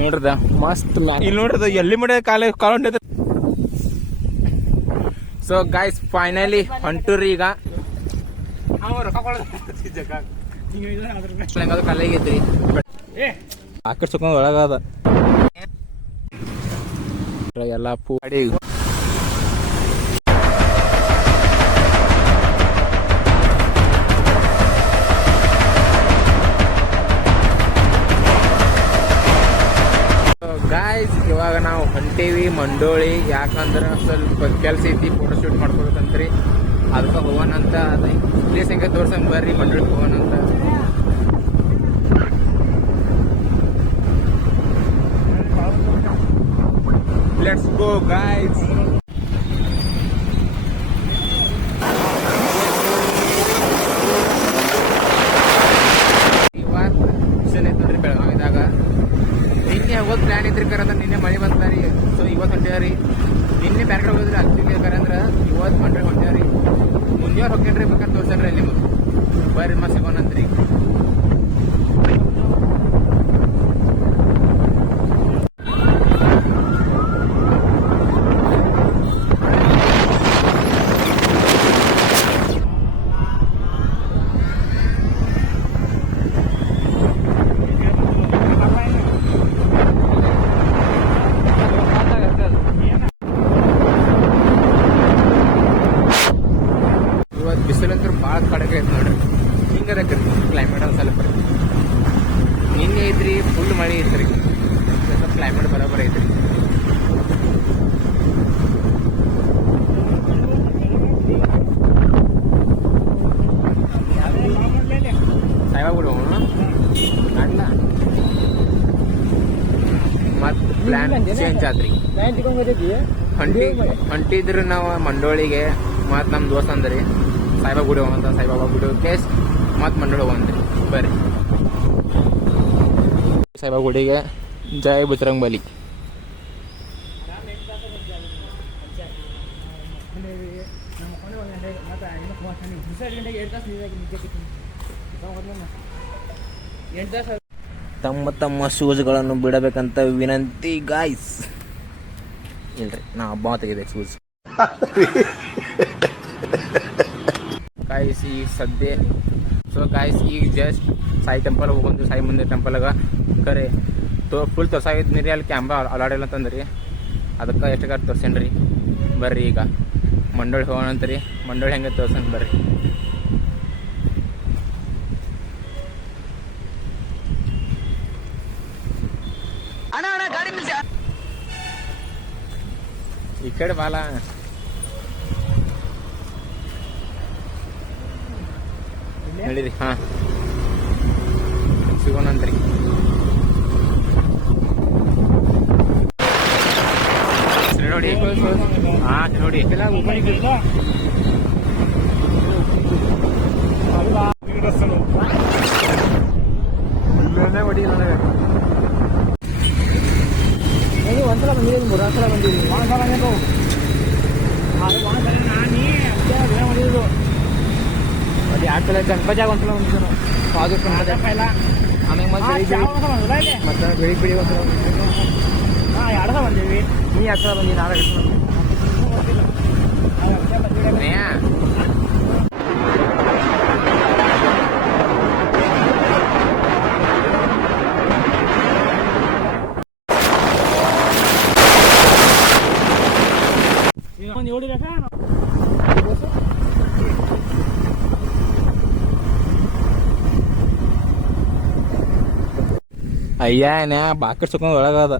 ನೋಡ್ರದ ಮಸ್ತ್ ಇಲ್ಲಿ ನೋಡ್ರದ ಎಲ್ಲಿ ಮಡೆ ಕಾಲ ಹೊಂಟೈತೆ. ಸೊ ಗಾಯ್ಸ್ ಫೈನಲಿ ಹೊಂಟುರಿ ಈಗ ಕಲ್ಲಿಗೈತ್ರಿ ಆಕಡೆ ಸುಕೊಂಡ್ ಒಳಗದ ಎಲ್ಲ ಪೂಡಿ ಗಾಯ್ಸ್ ಇವಾಗ ನಾವು ಹೊಂಟೇವಿ ಮಂಡೋಳಿ. ಯಾಕಂದ್ರೆ ಸ್ವಲ್ಪ ಕೆಲಸ ಐತಿ, ಫೋಟೋ ಶೂಟ್ ಮಾಡ್ಕೋಬೇಕಂತ್ರಿ. ಅದಕ್ಕೆ ಹೋಗೋಣಂತ ಅದ ಪ್ಲೇಸ್ ಹೆಂಗೆ ತೋರ್ಸಂಗ್ ಬರ್ರಿ ಮಂಡೋಳಿ ಹೋಗೋಣಂತ. Let's go guys. ಇವತ್ತು ಬಿಸಿಲು ಐತೆ ನೋಡ್ರಿ ಬೆಳಗಾವಿದಾಗ. ನಿನ್ನೆ ಹೋಗೋದು ಪ್ಲಾನ್ ಇದ್ರಿ ಕರೆ ಅಂದ್ರೆ ನಿನ್ನೆ ಮಳೆ ಬಂದ್ರಿ. ಸೊ ಇವತ್ತು ಹೊಂಟೇವ್ರಿ. ನಿನ್ನೆ ಬ್ಯಾರೆ ಕಡೆ ಹೋಗಿದ್ರಿ ಅಲ್ಲಿಗೆ ಕರೆ ಅಂದ್ರೆ ಇವತ್ತು ಮಂಡ್ರಿ ಹೊಂಟೇವ್ರಿ. ಮುಂಜಾನೆ ಹೋಗ್ತೇನ್ರಿ ಬೇಕಾದ್ರೆ ತೋರ್ಸೇನ್ರಿ ಅಲ್ಲಿ ನಿಮಗೆ. ಬರ್ರಿ ಮತ್ತೆ ಸಿಗೋಣಂತ್ರಿ. ಬಿಸಿಲಂತೂ ಭಾಳ ಕಡಕೆ ಐತೆ ನೋಡ್ರಿ. ಹಿಂಗದ ಕ್ಲೈಮೇಟ್ ಒಂದು ಸ್ವಲ್ಪ ನಿನ್ನೆ ಐತ್ರಿ ಫುಲ್ ಮಳೆ ಐತ್ರಿ. ಸ್ವಲ್ಪ ಕ್ಲೈಮೇಟ್ ಬರೋಬ್ಬರ ಐತ್ರಿ. ಸಾಯಿಬಾಗುಡಿ ಹೋಗೋಣ ಅಲ್ಲ ಮತ್ತು ಪ್ಲಾನ್ ಚೇಂಜ್ ಆದ್ರಿ. ಹೊಂಟಿದ್ರು ನಾವು ಮಂಡೋಳಿಗೆ. ಮತ್ತು ನಮ್ಮ ದೋಸ್ತ ಅಂದ್ರಿ ಸಾಯಿಬಾಬಾ ಗುಡಿ ಹೋಗಂತ. ಸಾಯಿಬಾಬಾ ಗುಡಿ ಕೇಸ್ ಮತ್ತು ಮಂಡೋಳಿ ಹೋಗಂತ್ರಿ. ಬರ್ರಿ ಸಾಯಿಬಾಬಾ ಗುಡಿಗೆ. ಜೈ ಬಜರಂಗ್ ಬಲಿ. ತಮ್ಮ ತಮ್ಮ ಶೂಸ್ಗಳನ್ನು ಬಿಡಬೇಕಂತ ವಿನಂತಿ ಗಾಯ್ಸ್. ಇಲ್ರಿ ನಾ ಹಬ್ಬ ತೆಗಿಬೇಕು ಶೂಸ್ ಗಾಯ್ಸ್. ಈಗ ಸದ್ಯ ಸೊ ಗಾಯ್ಸ್ ಈಗ ಜಸ್ಟ್ ಸಾಯಿ ಟೆಂಪಲ್ ಹೋಗಂದು. ಸಾಯಿ ಮಂದಿರ ಟೆಂಪಲ್ಗೆ ಕರೆ ಫುಲ್ ತೋರ್ಸಾಗಿದ್ನಿ ಅಲ್ಲಿ ಕ್ಯಾಮ್ರಾ ಅಲಾಡಿಲ್ಲ ಅಂತಂದ್ರಿ. ಅದಕ್ಕೆ ಎಷ್ಟು ಗಾಡಿ ತೋರ್ಸೇನ್ರಿ. ಬರ್ರಿ ಈಗ ಮಂಡೋಳಿ ಹೋಗೋಣ ಅಂತ್ರಿ. ಮಂಡೋಳಿ ಹೆಂಗೆ ತೋರ್ಸಂತ ಬರ್ರಿ. ಈ ಕಡೆ ಬಾಲ ಹೇಳಿರಿ. ಹಾ ಸಿಗೋಣಂತ್ರಿ. ನೋಡಿ ಹಾ ನೋಡಿ ಹೊಡಿ ಒಂದ್ಸಲ ಬಂದಿದ್ದೀನಿ, ಮೂರ್ನಾಲ್ಕು ಸಲ ಬಂದಿದ್ದೀನಿ. ಅದು ಎರಡು ಸಲ ಗಣಪತಿಯಾಗ ಒಂದ್ಸಲ ಬಂದಿದ್ದು. ಆಮೇಲೆ ಮತ್ತೆ ಬೆಳಿಗ್ಗೆ ಒಂದ್ಸಲ ಎರಡು ಸಲ ಬಂದೀವಿ. ನೀ ಎರಡು ಸಲ ಬಂದೀವಿ. ನಾಳೆ ಅಯ್ಯನೇ ಬಾಕಟ್ ಸುಕೊಂಡ್ ಒಳಗದ.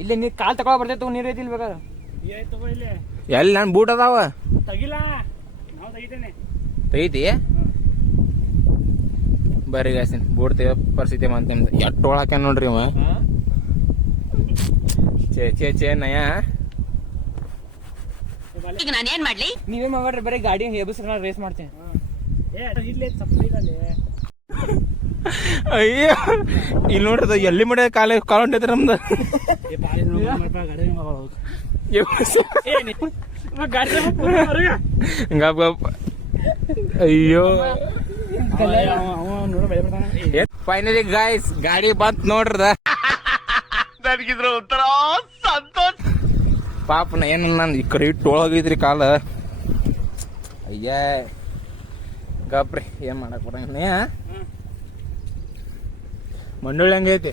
ಇಲ್ಲಿ ನೀ ಕಾಲ್ ತಗೊಳ ಬರ್ತೈತಿ. ನೀರ್ ಐತಿಲ್ ಬೇಕಾದ ಎಲ್ಲಿ ನನ್ ಬೂಟ್ ಅದಾವ ತೆಗಿತಿ. ಬರ್ರಿ ಗಾಯ್ಸಿನ್ ಬೂಟ್ ತೆಗಿಯೋ ಪರಿಸ್ಥಿತಿ ಅಂತ ಎಟ್ಟು ಒಳ ಹಾಕ್ಯಾನ ನೋಡ್ರಿ ಅವ. ಚೇ ನಯ ನಾನೇನ್ ಮಾಡ್ಲಿ. ನೀವೇನ್ ಮಾಡ್ರಿ ಬರೀ ಗಾಡಿ ಎಬ್ಬಿಸ್ರ ರೇಸ್ ಮಾಡ್ತೇನೆ. ಅಯ್ಯೋ ಇಲ್ಲಿ ನೋಡ್ರದ ಎಲ್ಲಿ ಮಡೆ ಕಾಲ ಹೊಂಟೈತೆ ನಮ್ದು. ಅಯ್ಯೋ ಫೈನಲಿ ಗಾಯ್ಸ್ ಗಾಡಿ ಬಂತ್ ನೋಡ್ರದ ನನಗಿದ್ರ ಒಂಥರ ಸಂತೋಷ. ಪಾಪನ ಏನು ನಾನು ಈ ಕಡೆ ಇಟ್ಟು ಹೋಗಿದ್ರಿ ಕಾಲ. ಅಯ್ಯ ಗಪ್ರಿ ಏನ್ ಮಾಡಕ್ ಬರಂಗ. ಮಂಡಳಿ ಹಂಗೈತಿ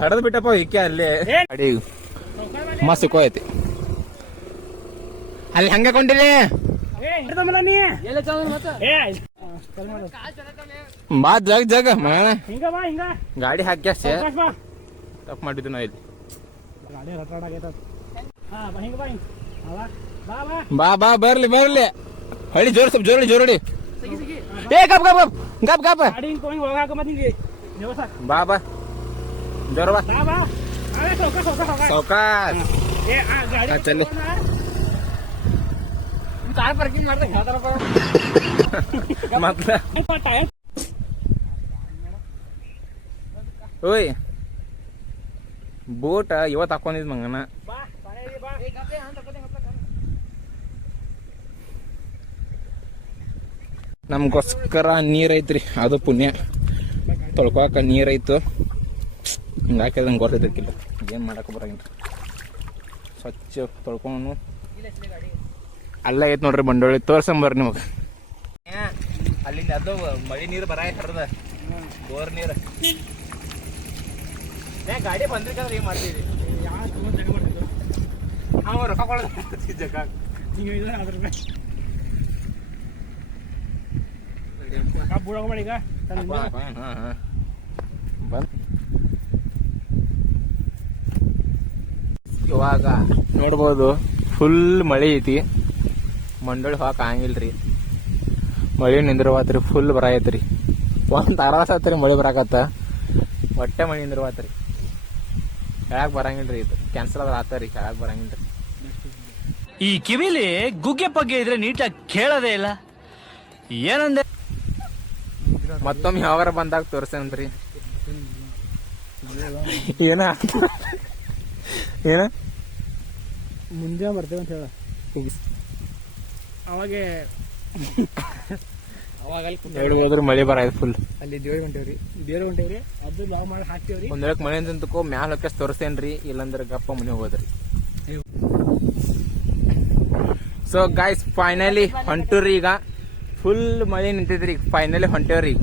ಹಡದ್ ಬಿಟ್ಟಪ್ಪ ಇಕ್ಕೆ ಅಲ್ಲೇ ಗಾಡಿ ಮಸ್ತ್ ಸಿಕ್ಕೋ ಐತಿ ಅಲ್ಲಿ ಹಂಗ ಕೊಂಡಿರಿ ಬಾ ಜಗ್ ಜಗ ಮಗನ ಗಾಡಿ ಹಾಕ್ಯಾಸೆ ತಪ್ಪು ಮಾಡಿದ್ದು ನಾ ಇಲ್ಲಿ. ಬಾ ಬಾ ಬರ್ಲಿ ಬರ್ಲಿ ಹಳಿ ಜೋರ್ ಸ್ವಲ್ಪ ಜೋರಡಿ ಜೋರಡಿ. ಏ ಗಪ್ ಗಪ್ ಗಪ್ ಗಪ್ ಬಾ ಬಾ ಜೋರ ಬಾ ಸೌಕಾಸ್ ಚಲು ಮತ್ಲ ಓಯ್ ಬೋಟ್ ಇವತ್ತು ಹಾಕೊಂಡಿದ್ ಮಂಗನ. ನಮ್ಗೋಸ್ಕರ ನೀರ್ ಐತ್ರಿ ಅದು ಪುಣ್ಯ ತೊಳ್ಕೊಕ ನೀರ್ ಐತು ಹಿಂಗ ಹಾಕಿದ್ರೆ ನಂಗೆ ಗೊತ್ತೈತಿರ್ಕಿಲ್ಲ ಏನ್ ಮಾಡಕ್ ಬರಂಗಿಲ್ಲ. ಸ್ವಚ್ಛ ತೊಳ್ಕೊಂಡು ಅಲ್ಲ ಐತ್ ನೋಡ್ರಿ ಬಂಡೋಳಿ ತೋರ್ಸಂಬರ್ರಿ ನಿಮಗ್. ಅಲ್ಲಿಂದ ಅದು ಮಳಿ ನೀರು ಬರಾಯ್ ಹರದ ಬೋರ್ ನೀರು ಗಾಡಿ ಬಂದಿರ್ಕಂದ್ರೆ ಏನ್ ಮಾಡ್ತೀವಿ ರೊಕ್ಕ ಕೊಡೋದು ಜಗ ಇವಾಗ ನೋಡ್ಬೋದು ಫುಲ್ ಮಳಿ ಐತಿ. ಮಂಡಳಿ ಹೋಗಕ್ ಆಗಂಗಿಲ್ರಿ ಮಳಿ ನಿಂದಿರ್ವಾತ್ರಿ ಫುಲ್ ಬರಾಯತ್ರಿ. ಒಂದ್ ತಾರಾಸ ಆತ್ರಿ ಮಳಿ ಬರಾಕತ್ತ ಹೊಟ್ಟೆ ಮಳಿ ನಿಂದಿರ್ವಾತ್ರಿ. ಕೆಳಗ್ ಬರಂಗಿಲ್ರಿ ಇದು ಕ್ಯಾನ್ಸಲ್ ಆದ್ರ ಆತರಿ ಕೆಳಗ್ ಬರಂಗಿಲ್ರಿ. ಈ ಕಿವಿಲಿ ಗುಗ್ಗೆ ಪಗ್ಗೆ ಇದ್ರೆ ನೀಟಾಗಿ ಕೇಳೋದೇ ಇಲ್ಲ. ಏನಂದೆ ಮತ್ತೊಮ್ಮೆ ಯಾವಾರ ಬಂದಾಗ ತೋರ್ಸೇನ್ರಿ. ಏನ ಏನ ಮುಂದೆ ಬರ್ತೇವೆ ಅಂತ ಹೇಳ ಎರಡು ಹೋದ್ರೆ ಮಳಿ ಬರಾಯ್ತು ಫುಲ್. ಅಲ್ಲಿ ದೇವ್ರಿಗೆ ಹೊಂಟೇವ್ರಿ ಅದು ಯಾವ ಮಾಡಿ ಹಾಕ್ತೇವ್ರಿ. ಒಂದ್ ವೇಳೆ ಮಳೆ ಅಂತಕೋ ಮ್ಯಾಲ ಹೊಕ್ಕ ತೋರಿಸ್ತೇನ್ರಿ ಇಲ್ಲಂದ್ರ ಗಪ್ಪ ಮನೆ ಹೋಗೋದ್ರಿ. ಸೊ ಗಾಯ್ಸ್ ಫೈನಲಿ ಹೊಂಟೂರಿ ಈಗ ಫುಲ್ ಮಳೆ ನಿಂತೈತ್ರಿ. ಫೈನಲಿ ಹೊಂಟೇವ್ರಿ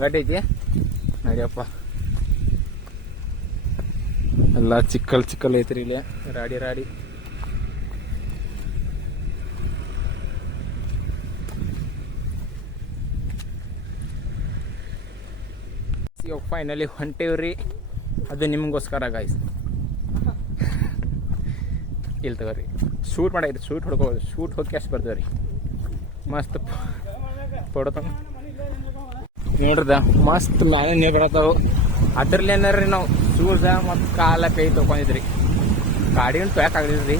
ಗಾಡಿ ಐತಿ ನಡಿಯಪ್ಪ. ಎಲ್ಲ ಚಿಕ್ಕಲ್ ಚಿಕ್ಕಲ್ ಐತ್ರಿ ಇಲ್ಲಿ ರಾಡಿ ರಾಡಿ. ಇವಾಗ ಫೈನಲಿ ಹೊಂಟೇವ್ರಿ ಅದು ನಿಮಗೋಸ್ಕರ ಗಾಯ್ಸ್. ಇಲ್ಲಿ ತಗೋರಿ ಶೂಟ್ ಮಾಡೈತಿ ಶೂಟ್ ಹೊಡ್ಕೋಬೋದು ಶೂಟ್ ಹೋಗಿ ಅಷ್ಟು ಬರ್ತೇವ್ರಿ ಮಸ್ತ್ ಪಡೋತ ನೋಡ್ರದ ಮಸ್ತ್ ಮ್ಯಾಲೆ ನೀರು ಬರತ್ತಾವು. ಅದ್ರಲ್ಲಿ ಏನಾರ್ರಿ ನಾವು ಶೂಸ ಮತ್ತು ಕಾಲ ಕೈ ತೊಗೊಂಡಿದ್ರಿ ಗಾಡಿನ ತೊಳಕ್ ಆಗಲಿದ್ರಿ.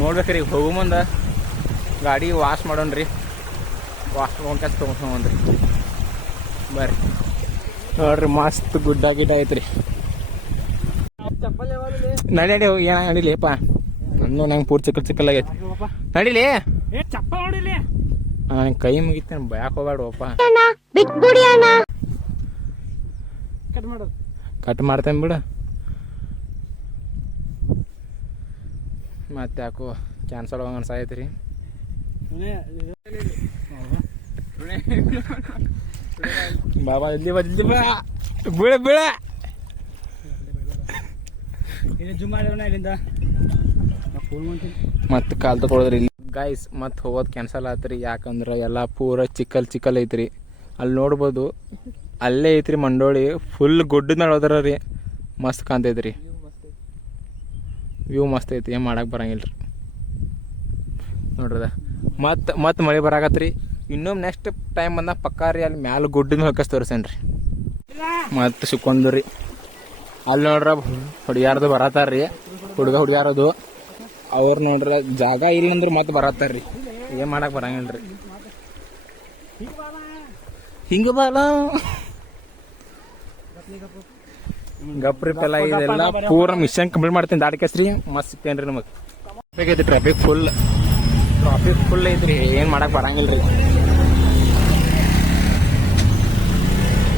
ನೋಡ್ಬೇಕ್ರಿ ಹೋಗೋ ಮುಂದೆ ಗಾಡಿ ವಾಶ್ ಮಾಡೋಣ್ರಿ ವಾಶ್ ಮಾಡ್ಕೊಂಡು ಕೆಲಸ ತೊಗೊಂಡ್ರಿ ಬರ್ರಿ. ನೋಡ್ರಿ ಮಸ್ತ್ ಗುಡ್ಡ ಗಿಡ್ಡ ಐತ್ರಿ. ನಡಿ ಹೋಗಿ ಏನ ನಡಿಲಿಪ್ಪ ನಂದು ನಂಗೆ ಪೂರ್ ಚಿಕ್ಕಲ್ ಚಿಕ್ಕಲ್ ಆಗೈತಿ ನಡಿಲಿ. ನಂಗೆ ಕೈ ಮುಗಿತೇನೆ ಬ್ಯಾಕ್ ಹೋಗ್ಬೇಡಪ್ಪ. ಕಟ್ ಮಾಡ್ತೇನೆ ಬಿಡು ಮತ್ತೆ ಯಾಕೋ ಕ್ಯಾನ್ಸಲ್ ಹೋಗಂಗ ಅನ್ಸಾಯ್ತ್ರಿ. ಬಾಬಾ ಜಲ್ದಿ ಬಾ ಜಲ್ದಿ ಬಾ ಬೀಳ ಬೀಳ ಮತ್ತೆ ಕಾಲ್ ತಗೊಳದ್ರಿ ಇಲ್ಲಿ ಗಾಯ್ಸ್. ಮತ್ತೆ ಹೋಗೋದು ಕ್ಯಾನ್ಸಲ್ ಆತ್ರಿ ಯಾಕಂದ್ರೆ ಎಲ್ಲ ಪೂರ ಚಿಕ್ಕಲ್ ಚಿಕ್ಕಲ್ ಐತ್ರಿ. ಅಲ್ಲಿ ನೋಡ್ಬೋದು ಅಲ್ಲೇ ಐತ್ರಿ ಮಂಡೋಳಿ ಫುಲ್ ಗುಡ್ಡದ ಮೇಲೆ ಹೋದ್ರ ರೀ ಮಸ್ತ್ ಕಾಣ್ತೈತ್ರಿ ವ್ಯೂ ಮಸ್ತ್ ಐತಿ. ಏನು ಮಾಡಕ್ಕೆ ಬರಂಗಿಲ್ರಿ ನೋಡ್ರದ ಮತ್ತೆ ಮಳೆ ಬರಾಕತ್ರಿ. ಇನ್ನೊಮ್ಮೆ ನೆಕ್ಸ್ಟ್ ಟೈಮ್ ಬಂದಾಗ ಪಕ್ಕಾ ರೀ ಅಲ್ಲಿ ಮ್ಯಾಲೆ ಗುಡ್ಡದ ಹೊಕ್ಕಸ್ ತೋರಿಸೇನ್ರಿ. ಮತ್ತೆ ಸಿಕ್ಕೊಂಡ್ರಿ ಅಲ್ಲಿ ನೋಡ್ರ ಹುಡುಗ್ಯಾರದು ಬರತ್ತಾರ್ರಿ ಹುಡುಗ್ಯಾರದು ಅವ್ರು ನೋಡ್ರ ಜಾಗ ಇಲ್ಲ ಅಂದ್ರೆ ಮತ್ತೆ ಬರತ್ತಾರ್ರಿ. ಏನು ಮಾಡಕ್ಕೆ ಬರಂಗಿಲ್ರಿ ಹಿಂಗ ಬಾಲ ಗಪ್ರಿಪ್ ಎಲ್ಲ ಇದೆಲ್ಲ ಪೂರ ಮಿಷನ್ ಕಂಪ್ಲೀಟ್ ಮಾಡ್ತೀನಿ ದಾಡ್ಕೇಸ್ರಿ ಮಸ್ತ್ ಸಿಗ್ತೇನ್ರಿ ನಮಗೆ ಬೇಕೈತಿ ಟ್ರಾಫಿಕ್ ಫುಲ್ ಐತ್ರಿ ಏನು ಮಾಡಕ್ ಬರಂಗಿಲ್ಲ ರೀ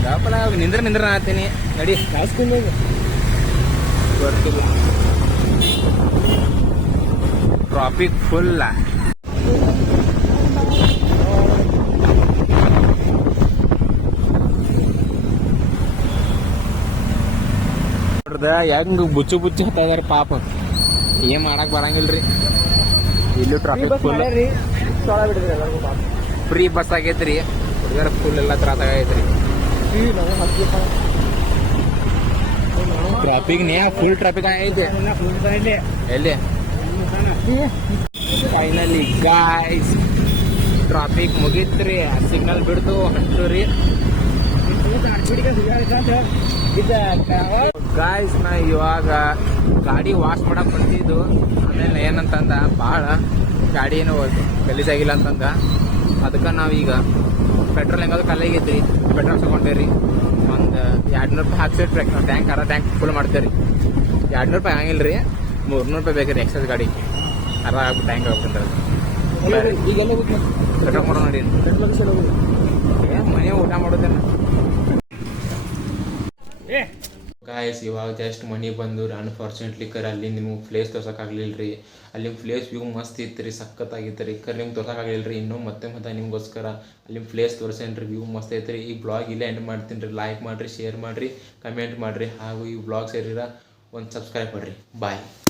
ಗಪ್ಪಲ ನಿಂದ್ರ ಹಾಕ್ತೀನಿ ನಡಿ ಬರ್ತಿಲ್ಲ ಟ್ರಾಫಿಕ್ ಫುಲ್ ಹೆಂಗ್ ಬುಚ್ಚು ಹತ್ತ ಇದಾರ ಪಾಪ ಏನ್ ಮಾಡಕ್ ಬರಂಗಿಲ್ರಿ ಇಲ್ಲೂ ಟ್ರಾಫಿಕ್ ಫುಲ್ ಫ್ರೀ ಬಸ್ ಆಗೈತ್ರಿ ಹುಡುಗರ ಫುಲ್ ಎಲ್ಲ ತ್ರಾಸ ಆಗೈತ್ರಿ ಟ್ರಾಫಿಕ್ ಫುಲ್ ಟ್ರಾಫಿಕ್ ಆಗೈತೆ ಎಲ್ಲಿ ಫೈನಲಿ ಗಾಯ್ಸ್ ಟ್ರಾಫಿಕ್ ಮುಗೀತ್ರಿ ಸಿಗ್ನಲ್ ಬಿಡ್ತು ಹೊಂಟುರಿ ಗಾಯ್ಸ್ ನಾ ಇವಾಗ ಗಾಡಿ ವಾಶ್ ಮಾಡಕ್ ಬಂದಿದ್ದು ಆಮೇಲೆ ಏನಂತಂದ ಭಾಳ ಗಾಡಿ ಏನು ಗಲೀಜಾಗಿಲ್ಲ ಅಂತಂದ ಅದಕ್ಕೆ ನಾವೀಗ ಪೆಟ್ರೋಲ್ ಹೆಂಗಾದ್ರು ಕಲ್ಲಾಗೈತಿ ಪೆಟ್ರೋಲ್ ತಗೊಂಡೇರಿ ಒಂದು 200 ರೂಪಾಯಿ ಹಾಕ್ಸಿರಿ ಟ್ಯಾಂಕ್ ಫುಲ್ ಮಾಡ್ತೇವೆ ರೀ 200 ರೂಪಾಯಿ ಆಗಿಲ್ಲ ರೀ 300 ರೂಪಾಯಿ ಬೇಕ್ರಿ ಎಕ್ಸೈಸ್ ಗಾಡಿ ಆಗ್ಬಿಟ್ಟು ಟ್ಯಾಂಕ್ ಆಗ್ಬಿಟ್ಟು ಪೆಟ್ರೋಲ್ ಮಾಡೋ ನೋಡಿ ಮನೆ ಊಟ ಮಾಡೋದೇನ ಗಾಯ್ಸ್ ಇವಾಗ ಜಸ್ಟ್ ಮನೆ ಬಂದು ಅನ್ಫಾರ್ಚುನೇಟ್ಲಿ ಅಲ್ಲಿ ನಿಮ್ಗೆ ಪ್ಲೇಸ್ ತೋರ್ಸೋಕ್ಕಾಗಲಿಲ್ಲ ರೀ ಅಲ್ಲಿ ಪ್ಲೇಸ್ ವ್ಯೂ ಮಸ್ತ್ ಇತ್ತು ರೀ ಸಖತ್ತಾಗಿತ್ತು ರೀ ನಿಮ್ಗೆ ತೋರ್ಸೋಕ್ಕಾಗಲಿಲ್ಲ ರೀ ಇನ್ನೂ ಮತ್ತೆ ನಿಮ್ಗೋಸ್ಕರ ಅಲ್ಲಿ ಪ್ಲೇಸ್ ತೋರಿಸೇನು ರೀ ವ್ಯೂ ಮಸ್ತ್ ಐತೆ ರೀ ಈ ಬ್ಲಾಗ್ ಇಲ್ಲೇ ಎಂಡ್ ಮಾಡ್ತೀನಿ ರೀ ಲೈಕ್ ಮಾಡಿರಿ ಶೇರ್ ಮಾಡಿರಿ ಕಮೆಂಟ್ ಮಾಡಿರಿ ಹಾಗೂ ಈ ಬ್ಲಾಗ್ ಸೇರಿರ ಒಂದು ಸಬ್ಸ್ಕ್ರೈಬ್ ಮಾಡಿರಿ ಬಾಯ್